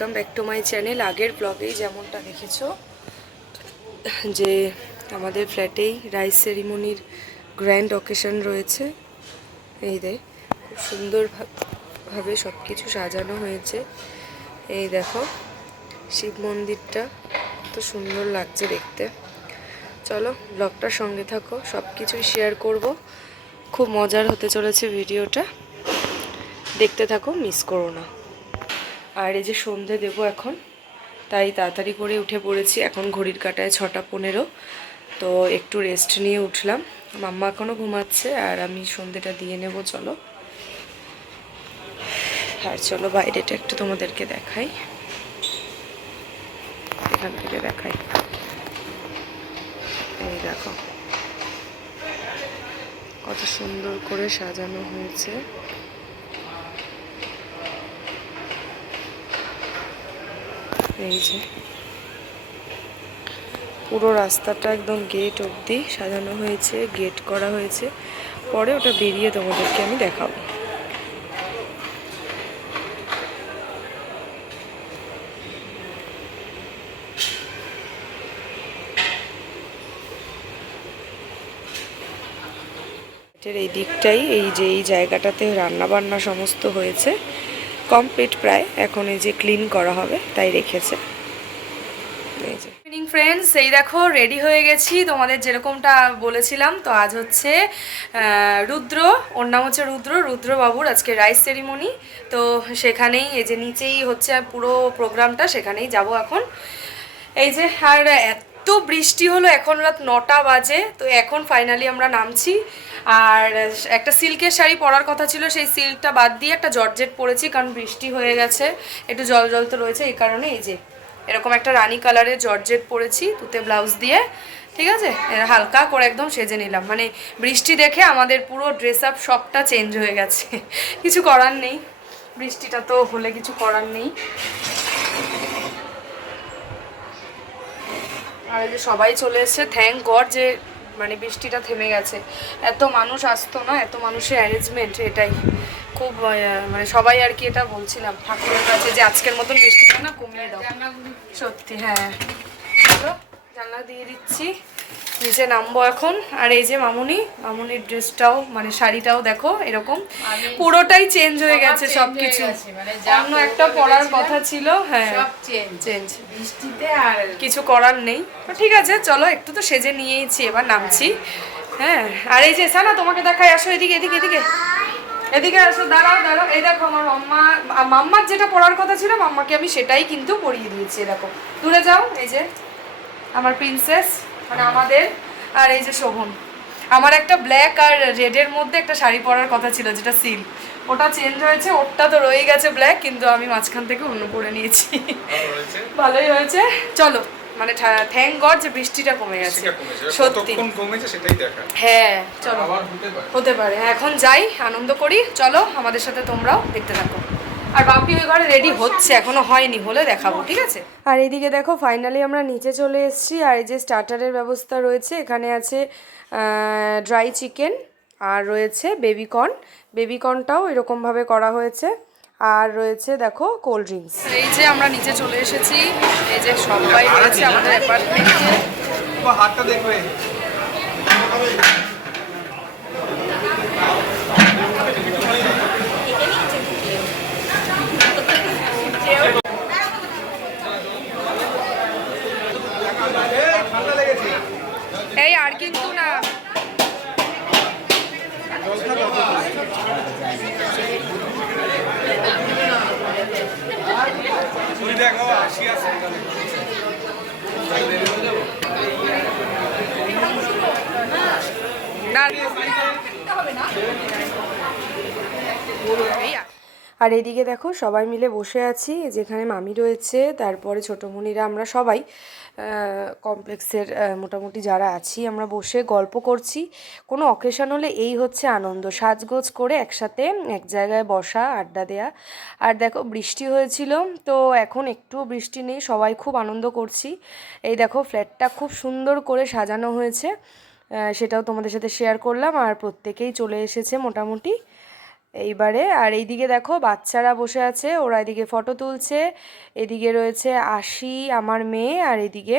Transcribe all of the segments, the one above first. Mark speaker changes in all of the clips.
Speaker 1: Welcome back to my channel আগের ব্লগেই যেমনটা দেখেছ, যে আমাদের ফ্ল্যাটেই রাইস সেরিমনির গ্র্যান্ড অকেশন রয়েছে। এই দে, খুব সুন্দরভাবে সব কিছু সাজানো হয়েছে। এই দেখো, শিব মন্দিরটা কত সুন্দর লাগছে দেখতে। চলো ব্লগটার সঙ্গে থাকো সব কিছুই শেয়ার করব। খুব মজার হতে চলেছে ভিডিওটা দেখতে থাকো মিস করো না। আর এই যে সন্ধে দেব এখন, তাই তাড়াতাড়ি করে উঠে পড়েছি। এখন ঘড়ির কাটায় ছটা পনেরো, তো একটু রেস্ট নিয়ে উঠলাম। মাম্মা এখনও ঘুমাচ্ছে আর আমি সন্ধেটা দিয়ে নেব, চলো। আর চলো বাইরেটা একটু তোমাদেরকে দেখাই। এখান থেকে দেখাই। এই দেখো। কত সুন্দর করে সাজানো হয়েছে। এই যে। পুরো রাস্তাটা একদম গেট অবধি সাজানো হয়েছে গেট করা হয়েছে। পরে ওটা বেরিয়ে তোমাদেরকে আমি দেখাবো। এই দিকটাই, এই যে এই জায়গাটাতে রান্না বান্না সমস্ত হয়েছে। কমপ্লিট প্রায়। এখন এই যে ক্লিন করা হবে, তাই রেখেছে। ইভিনিং ফ্রেন্ডস এই দেখো রেডি হয়ে গেছি। তোমাদের যেরকমটা বলেছিলাম, তো আজ হচ্ছে রুদ্র। ওর নাম হচ্ছে রুদ্র, রুদ্রবাবুর আজকে রাইস সেরিমনি তো সেখানেই, এই যে নিচেই হচ্ছে পুরো প্রোগ্রামটা সেখানেই যাব এখন। এই যে, আর এত বৃষ্টি হলো, এখন রাত নটা বাজে, তো এখন ফাইনালি আমরা নামছি। আর একটা সিল্কের শাড়ি পরার কথা ছিল, সেই সিল্কটা বাদ দিয়ে একটা জর্জেট পরেছি, কারণ বৃষ্টি হয়ে গেছে, একটু জল জল তো রয়েছে, এই কারণে এই যে এরকম একটা রানি কালারের জর্জেট পরেছি, তুতে ব্লাউজ দিয়ে, ঠিক আছে? হালকা করে একদম সেজে নিলাম। মানে বৃষ্টি দেখে আমাদের পুরো ড্রেস আপ সবটা চেঞ্জ হয়ে গেছে। কিছু করার নেই। বৃষ্টিটা তো হলে কিছু করার নেই। আর যে সবাই চলে এসেছে থ্যাংক গড যে মানে বৃষ্টিটা থেমে গেছে। এত মানুষ আসতো না এত মানুষের অ্যারেঞ্জমেন্ট এটাই। খুব মানে সবাই আর কি এটা বলছিলাম ঠাকুরের কাছে যে আজকের মতন বৃষ্টিটা না কমিয়ে দাও। সত্যি হ্যাঁ। চলো জানলা দিয়ে দিচ্ছি। নিচে নামবো এখন। আর এই যে মামুনি মামুনির ড্রেসটাও মানে শাড়িটাও দেখো এরকম পুরোটাই চেঞ্জ হয়ে গেছে সব কিছু।
Speaker 2: মানে
Speaker 1: অন্য একটা পরার কথা ছিল হ্যাঁ চেঞ্জ
Speaker 2: বৃষ্টিতে আর
Speaker 1: কিছু করার নেই। তো ঠিক আছে চলো একটু তো সেজে নিয়েইছি এবার নামছি। হ্যাঁ আর এই যে সানা তোমাকে দেখাই আসো এদিকে এদিকে এদিকে। এদিকে আসো দাঁড়াও দাঁড়াও। এই দেখো আমার মাম্মা মাম্মার যেটা পড়ার কথা ছিল মাম্মাকে আমি সেটাই কিন্তু পরিয়ে দিয়েছি দেখো দূরে যাও এই যে আমার প্রিন্সেস মানে আমাদের আর এই যে শোভন। আমার একটা ব্ল্যাক আর রেডের মধ্যে একটা শাড়ি পরার কথা ছিল যেটা সিল্ক ওটা চেঞ্জ হয়েছে ওরটা তো রয়ে গেছে ব্ল্যাক কিন্তু আমি মাঝখান থেকে অন্য পরে নিয়েছি। ভালোই হয়েছে। চলো মানে থ্যাংক গড যে বৃষ্টিটা কমে গেছে। সত্যি।
Speaker 3: কতক্ষণ কমেছে সেটাই দেখা
Speaker 1: হ্যাঁ চলো।
Speaker 3: হতে পারে।
Speaker 1: হতে পারে। এখন যাই আনন্দ করি। চলো আমাদের সাথে তোমরাও দেখতে থাকো। আর বাপি ওই ঘরে রেডি হচ্ছে এখনও হয়নি হলে দেখাবো ঠিক আছে? আর এইদিকে দেখো ফাইনালি আমরা নিচে চলে এসেছি আর এই যে স্টার্টারের ব্যবস্থা রয়েছে এখানে আছে ড্রাই চিকেন আর রয়েছে বেবিকর্ন বেবিকর্নটাও এরকমভাবে করা হয়েছে আর রয়েছে দেখো কোল্ড ড্রিঙ্কস এই যে আমরা নিচে চলে এসেছি এই যে সবাই রয়েছে আমাদের অ্যাপার্টমেন্টে
Speaker 3: হাতটা দেখবে ঠান্ডা লেগেছে
Speaker 1: এই আর কিন্তু না
Speaker 3: তুই দেখো আসি আছে
Speaker 1: না এই আর- এদিকে দেখো, সবাই মিলে বসে আছি, যেখানে মামি রয়েছে, তারপরে ছোটোমণিরা আমরা সবাই কমপ্লেক্সের মোটামুটি যারা আছি, আমরা বসে গল্প করছি। কোনো অকেশন হলে এই হচ্ছে আনন্দ, সাজগোজ করে একসাথে এক জায়গায় বসা, আড্ডা দেয়া। আর দেখো, বৃষ্টি হয়েছিল, তো এখন একটুও বৃষ্টি নেই, সবাই খুব আনন্দ করছি। এই দেখো, ফ্ল্যাটটা খুব সুন্দর করে সাজানো হয়েছে। সেটাও তোমাদের সাথে শেয়ার করলাম আর প্রত্যেকেই চলে এসেছে মোটামুটি। এইবারে, আর এইদিকে দেখো, বাচ্চারা বসে আছে, ওরা এদিকে ফটো তুলছে, এদিকে রয়েছে আশি, আমার মেয়ে, আর এদিকে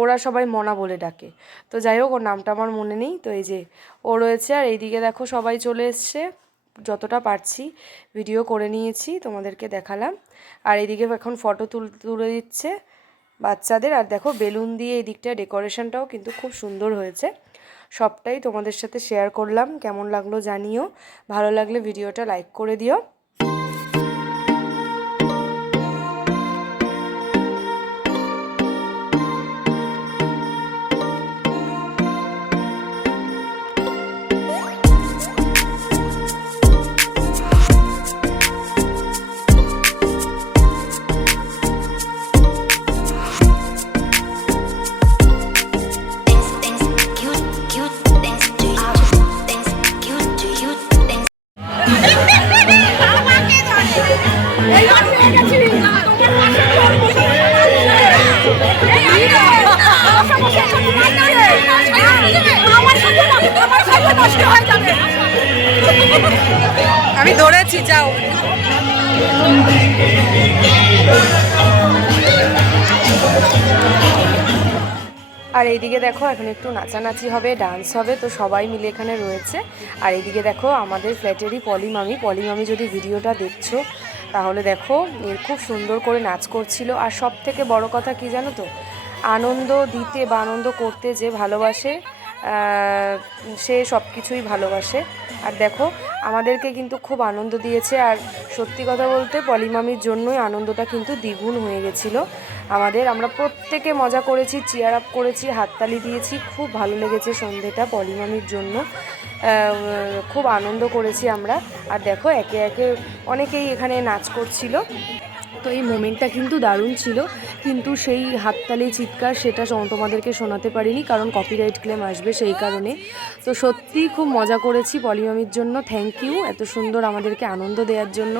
Speaker 1: ওরা সবাই মনা বলে ডাকে। তো যাই হোক, ওর নামটা আমার মনে নেই, তো এই যে ও রয়েছে, আর এইদিকে দেখো সবাই চলে এসছে, যতটা পারছি ভিডিও করে নিয়েছি, তোমাদেরকে দেখালাম। আর এদিকে এখন ফটো তুল, তুলে দিচ্ছে। বাচ্চাদের। আর দেখো, বেলুন দিয়ে এই দিকটা ডেকোরেশনটাও কিন্তু খুব সুন্দর হয়েছে। সবটাই তোমাদের সাথে শেয়ার করলাম। কেমন লাগল জানিও। ভালো লাগলে ভিডিওটা লাইক করে দিও। যাও। আর এইদিকে দেখো, এখন একটু নাচানাচি হবে ডান্স হবে, তো সবাই মিলে এখানে রয়েছে। আর এইদিকে দেখো, আমাদের ফ্ল্যাটেরই পলি মামি। পলি মামি যদি ভিডিওটা দেখছ, তাহলে দেখো খুব সুন্দর করে নাচ করছিল। আর সব থেকে বড় কথা কি জানো তো? আনন্দ দিতে বা আনন্দ করতে যে ভালোবাসে সে সব কিছুই ভালোবাসে। আর দেখো আমাদেরকে কিন্তু খুব আনন্দ দিয়েছে। আর সত্যি কথা বলতে পলিমামির জন্যই আনন্দটা কিন্তু দ্বিগুণ হয়ে গেছিল। আমাদের আমরা প্রত্যেকে মজা করেছি চেয়ার আপ করেছি, হাততালি দিয়েছি, খুব ভালো লেগেছে সন্ধেটা পলিমামির জন্য। খুব আনন্দ করেছি আমরা। আর দেখো, একে একে অনেকেই এখানে নাচ করছিল। তো এই মোমেন্টটা কিন্তু দারুণ ছিল। কিন্তু সেই হাততালি, চিৎকার সেটা তোমাদেরকে শোনাতে পারিনি, কারণ কপিরাইট ক্লেম আসবে সেই কারণে। তো সত্যিই খুব মজা করেছি পলিমামির জন্য। থ্যাংক ইউ এত সুন্দর আমাদেরকে আনন্দ দেওয়ার জন্য।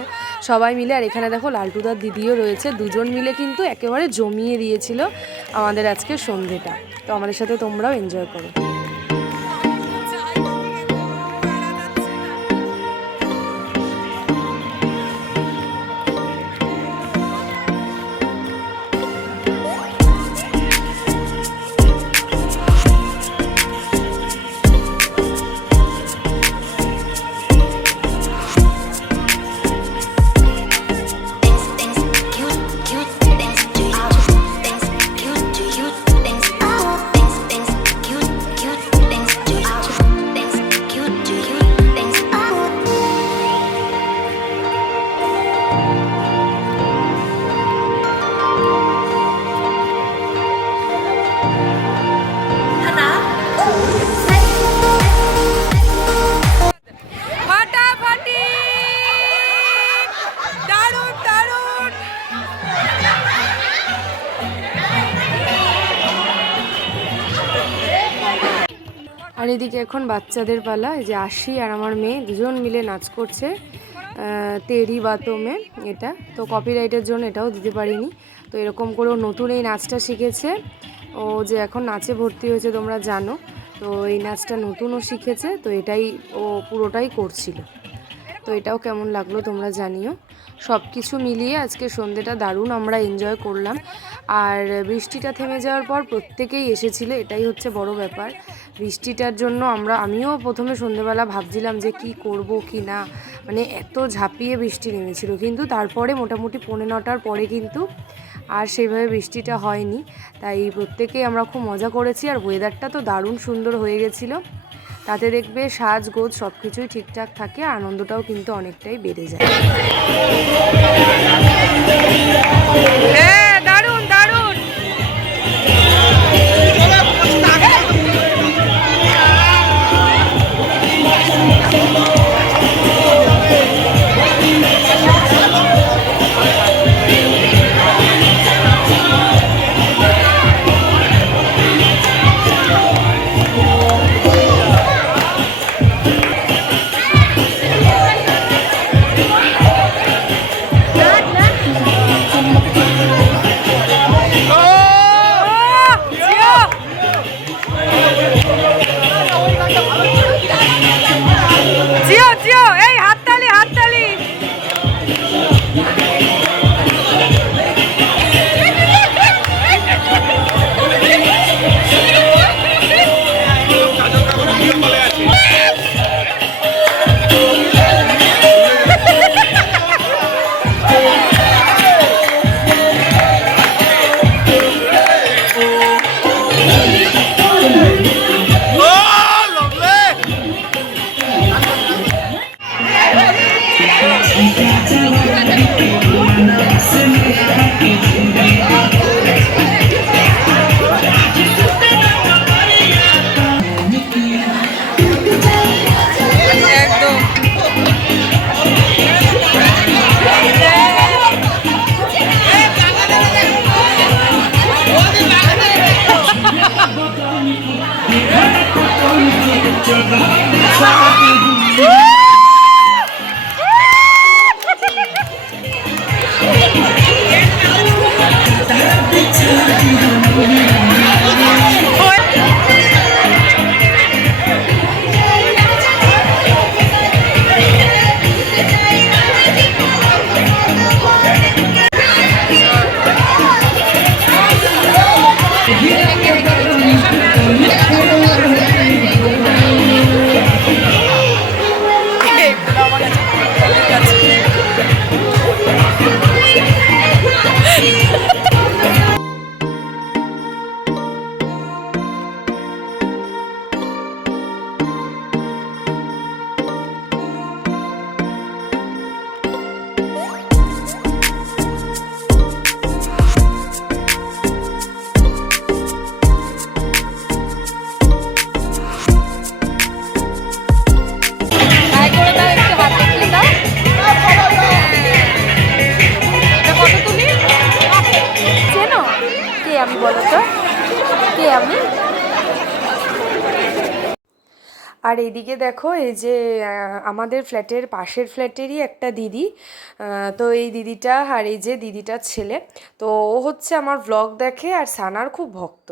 Speaker 1: সবাই মিলে, আর এখানে দেখো লালটুদার দিদিও রয়েছে। দুজন মিলে কিন্তু একেবারে জমিয়ে দিয়েছিল আমাদের আজকে সন্ধেটা। তো আমাদের সাথে তোমরাও এনজয় করো। আর এদিকে এখন বাচ্চাদের পালা যে আশি আর আমার মেয়ে দুজন মিলে নাচ করছে তেরি বাতমে, এটা। তো কপিরাইটের জন্য এটাও দিতে পারিনি। তো এরকম করে নতুন এই নাচটা শিখেছে। ও যে এখন নাচে ভর্তি হয়েছে তোমরা জানো, তো এই নাচটা নতুনও শিখেছে, তো এটাই ও পুরোটাই করছিল। তো এটাও কেমন লাগল তোমরা জানিও। সব কিছু মিলিয়ে আজকে সন্ধেটা দারুণ আমরা এনজয় করলাম। আর বৃষ্টিটা থেমে যাওয়ার পর প্রত্যেকেই এসেছিল, এটাই হচ্ছে বড় ব্যাপার। বৃষ্টিটার জন্য আমরা, আমিও প্রথমে সন্ধেবেলা ভাবছিলাম যে কি করব, কি না মানে এত ঝাঁপিয়ে বৃষ্টি নেমেছিল। কিন্তু তারপরে মোটামুটি পৌনে নটার পরে কিন্তু আর সেইভাবে বৃষ্টিটা হয়নি। তাই প্রত্যেকেই আমরা খুব মজা করেছি, আর ওয়েদারটা তো দারুণ সুন্দর হয়ে গেছিল। তাতে দেখবে সাজগোজ সব কিছুই ঠিকঠাক থাকে আনন্দটাও কিন্তু অনেকটাই বেড়ে যায়। Woo! আর এদিকে দেখো, এই যে আমাদের ফ্ল্যাটের পাশের ফ্ল্যাটেরই একটা দিদি। তো এই দিদিটা আর এই যে দিদিটার ছেলে। তো ও হচ্ছে আমার ব্লগ দেখে আর সানার খুব ভক্ত।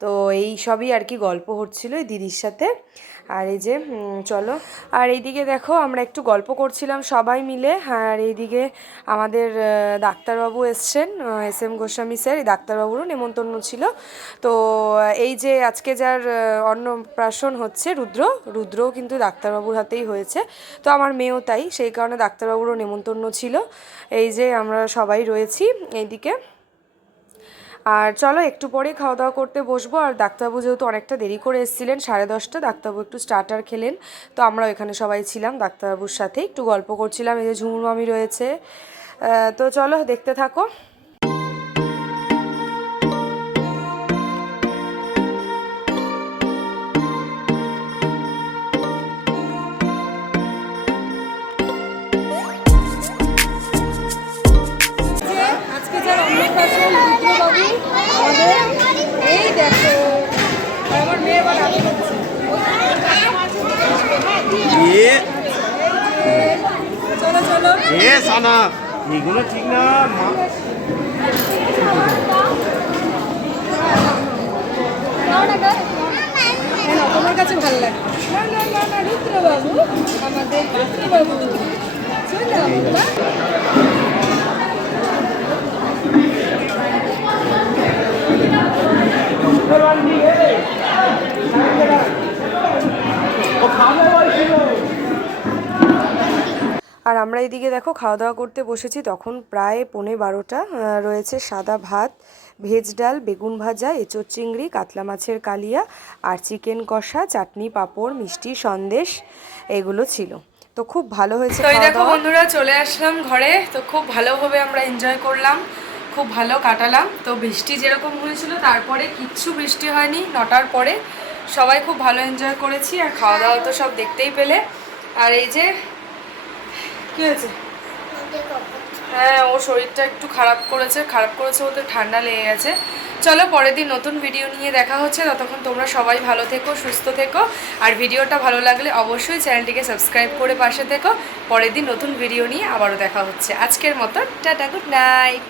Speaker 1: তো এই সবই আর কি গল্প হচ্ছিল এই দিদির সাথে। আর এই যে চলো। আর এইদিকে দেখো, আমরা একটু গল্প করছিলাম সবাই মিলে। আর এইদিকে আমাদের ডাক্তারবাবু এসছেন এস এম গোস্বামী স্যার। এই ডাক্তারবাবুরও নেমন্তন্ন ছিল। তো এই যে আজকে যার অন্নপ্রাশন হচ্ছে রুদ্র, রুদ্রও কিন্তু ডাক্তারবাবুর হাতেই হয়েছে। তো আমার মেয়েও তাই, সেই কারণে ডাক্তারবাবুরও নেমন্তন্ন ছিল। এই যে আমরা সবাই রয়েছি এইদিকে। আর চলো, একটু পরে খাওয়া দাওয়া করতে বসবো। আর ডাক্তারবাবু যেহেতু অনেকটা দেরি করে এসেছিলেন, সাড়ে দশটা, ডাক্তারবাবু একটু স্টার্টার খেলেন। তো আমরা এখানে সবাই ছিলাম ডাক্তারবাবুর সাথে। একটু গল্প করছিলাম, এই যে ঝুমুর মামি রয়েছে। তো চলো, দেখতে থাকো।
Speaker 4: এ সানা এগুলো ঠিক না
Speaker 1: তোমার কাছে ভালো লাগে। না না না না রুদ্রবাবু আমাদের রুদ্রবাবু। চলো বাবা আর আমরা এদিকে দেখো খাওয়া দাওয়া করতে বসেছি। তখন প্রায় পৌনে বারোটা রয়েছে সাদা ভাত ভেজ ডাল বেগুন ভাজা এঁচোর চিংড়ি কাতলা মাছের কালিয়া আর চিকেন কষা চাটনি পাঁপড় মিষ্টি সন্দেশ এগুলো ছিল। তো খুব ভালো হয়েছে
Speaker 5: তো দেখো বন্ধুরা চলে আসলাম ঘরে। তো খুব ভালোভাবে আমরা এনজয় করলাম খুব ভালো কাটালাম। তো বৃষ্টি যেরকম হয়েছিল তারপরে কিচ্ছু বৃষ্টি হয়নি। নটার পরে সবাই খুব ভালো এনজয় করেছি। আর খাওয়া দাওয়া তো সব দেখতেই পেলে। আর এই যে কি হয়েছে? হ্যাঁ ও শরীরটা একটু খারাপ করেছে খারাপ করেছে ওদের ঠান্ডা লেগে গেছে। চলো পরের দিন নতুন ভিডিও নিয়ে দেখা হচ্ছে। ততক্ষণ তোমরা সবাই ভালো থেকো সুস্থ থেকো। আর ভিডিওটা ভালো লাগলে অবশ্যই চ্যানেলটিকে সাবস্ক্রাইব করে পাশে থেকো। পরের দিন নতুন ভিডিও নিয়ে আবারও দেখা হচ্ছে। আজকের মতো টাটা গুড নাইট